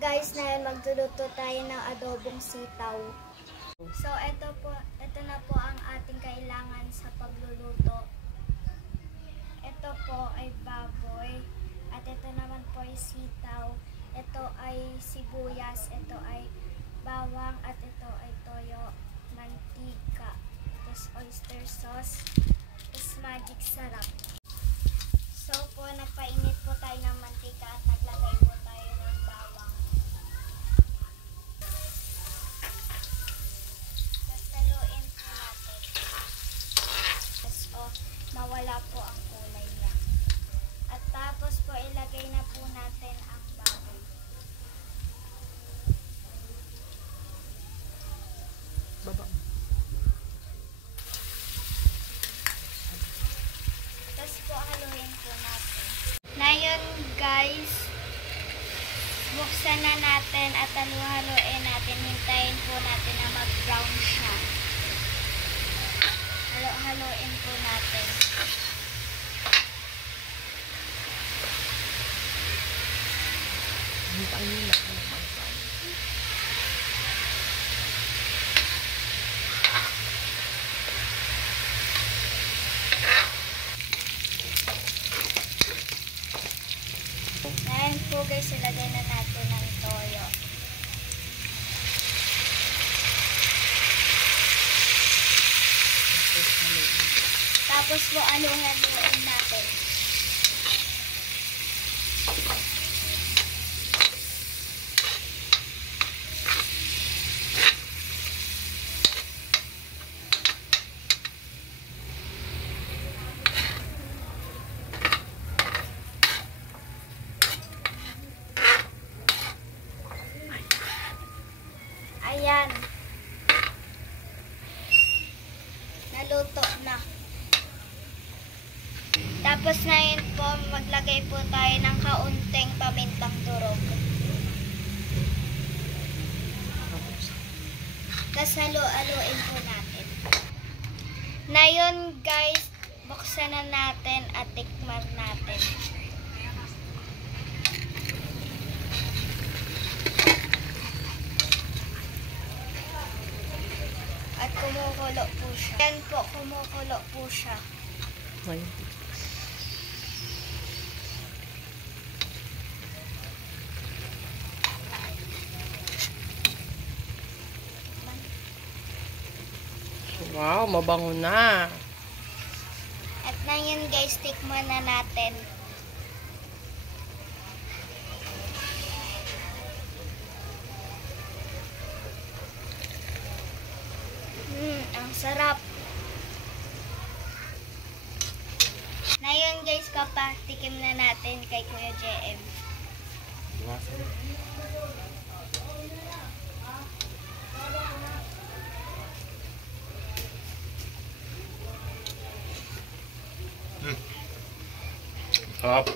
guys, na magluluto tayo ng adobong sitaw. So ito na po ang ating kailangan sa pagluluto. Ito po ay baboy at ito naman po ay sitaw. Ito ay sibuyas, ito ay bawang at ito ay toyo, mantika, tapos oyster sauce, tapos magic sarap. So po, nagpainit po tayo ng mantika at naglagay po tayo ng bawang. Tapos haluin po natin. Tapos mawala po ang kulay niya. At tapos po, ilagay na po natin ang baboy. Baba. Tapos po, haluin po natin. Ngayon guys, buksan na natin at haluin natin. Hintayin po natin na mag-brown siya. Haluin po natin. Hintayin nila. Ngayon po guys, ilagay na natin ang toyo. Tapos po haluin natin. Ayan. Naluto na. Tapos ngayon po, maglagay po tayo ng kaunting pamintang durog. Tapos haluin po natin. Ngayon guys, buksan na natin at tikman natin. At kumukulo po siya. Yan po, kumukulo po siya. Wow, mabango na. At na yun guys, tikman na natin. Ang sarap. Ngayon guys, papatikim na natin kay Kuya JM. Sarap.